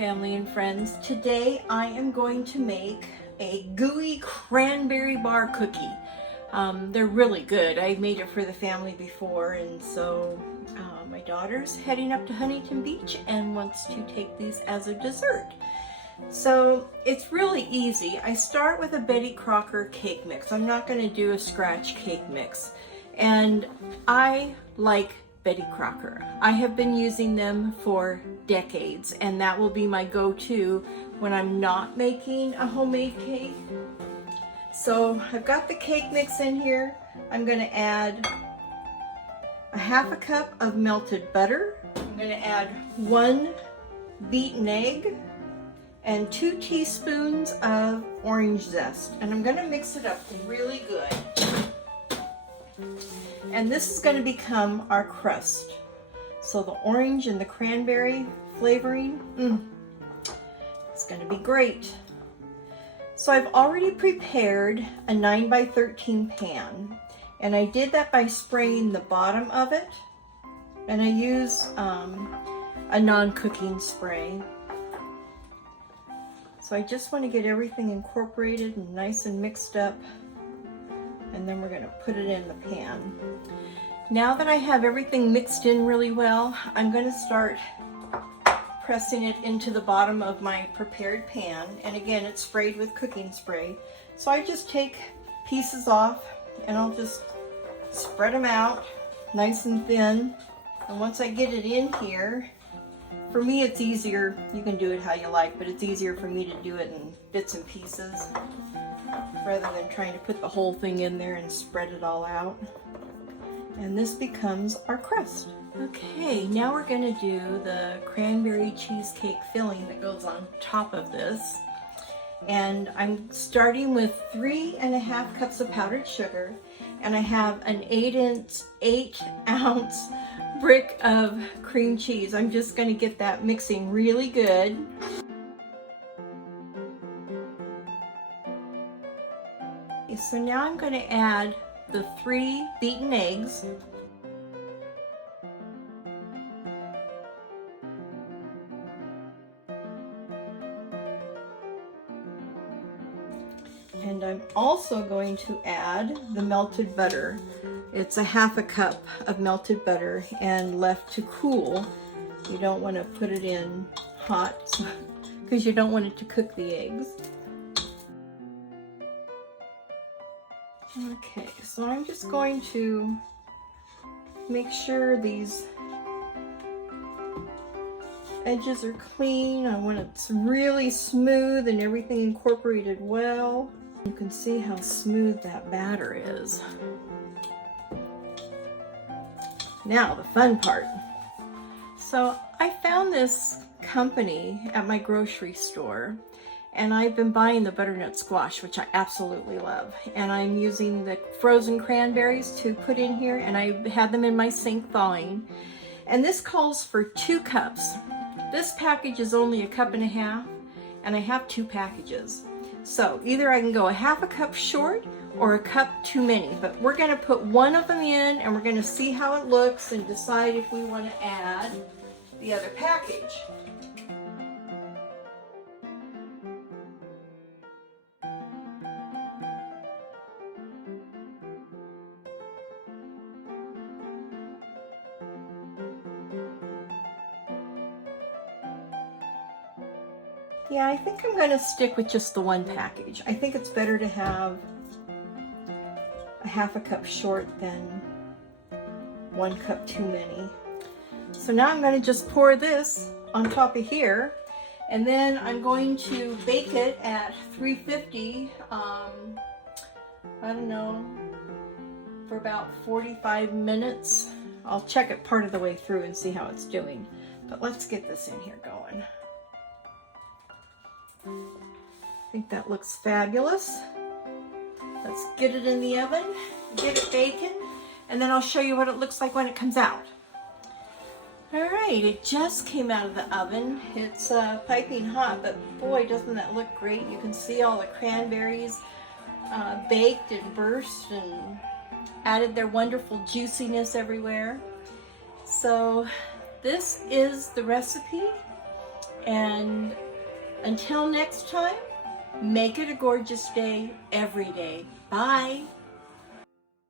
family and friends. Today I am going to make a gooey cranberry bar cookie. They're really good. I made it for the family before, and so my daughter's heading up to Huntington Beach and wants to take these as a dessert. So it's really easy. I start with a Betty Crocker cake mix. I'm not going to do a scratch cake mix, and I like Betty Crocker. I have been using them for decades, and that will be my go-to when I'm not making a homemade cake. So I've got the cake mix in here. I'm going to add a half a cup of melted butter. I'm going to add 1 beaten egg and 2 teaspoons of orange zest. And I'm going to mix it up really good. And this is going to become our crust. So the orange and the cranberry flavoring, it's going to be great. So I've already prepared a 9x13 pan, and I did that by spraying the bottom of it, and I use a non-cooking spray. So I just want to get everything incorporated and nice and mixed up, and then we're going to put it in the pan. Now that I have everything mixed in really well, I'm going to start pressing it into the bottom of my prepared pan, and again it's sprayed with cooking spray. So I just take pieces off and I'll just spread them out nice and thin, and once I get it in here, for me it's easier, you can do it how you like, but it's easier for me to do it in bits and pieces rather than trying to put the whole thing in there and spread it all out. And this becomes our crust. Okay, now we're going to do the cranberry cheesecake filling that goes on top of this. And I'm starting with 3½ cups of powdered sugar, and I have an 8-ounce brick of cream cheese. I'm just going to get that mixing really good. So now I'm going to add the 3 beaten eggs. And I'm also going to add the melted butter. It's a ½ cup of melted butter and left to cool. You don't want to put it in hot because you don't want it to cook the eggs. Okay, so I'm just going to make sure these edges are clean. I want it really smooth and everything incorporated well. You can see how smooth that batter is. Now the fun part. So I found this company at my grocery store, and I've been buying the butternut squash, which I absolutely love. And I'm using the frozen cranberries to put in here, and I had them in my sink thawing. And this calls for 2 cups. This package is only 1.5 cups, and I have 2 packages. So either I can go 1/2 cup short or 1 cup too many, but we're going to put one of them in, and we're going to see how it looks and decide if we want to add the other package. Yeah, I think I'm going to stick with just the 1 package. I think it's better to have 1/2 cup short than 1 cup too many. So now I'm going to just pour this on top of here, and then I'm going to bake it at 350, I don't know, for about 45 minutes. I'll check it part of the way through and see how it's doing. But let's get this in here going. I think that looks fabulous. Let's get it in the oven, get it baking, and then I'll show you what it looks like when it comes out. All right, it just came out of the oven. It's piping hot, but boy, doesn't that look great. You can see all the cranberries baked and burst and added their wonderful juiciness everywhere. So this is the recipe. And until next time, make it a gorgeous day every day. Bye.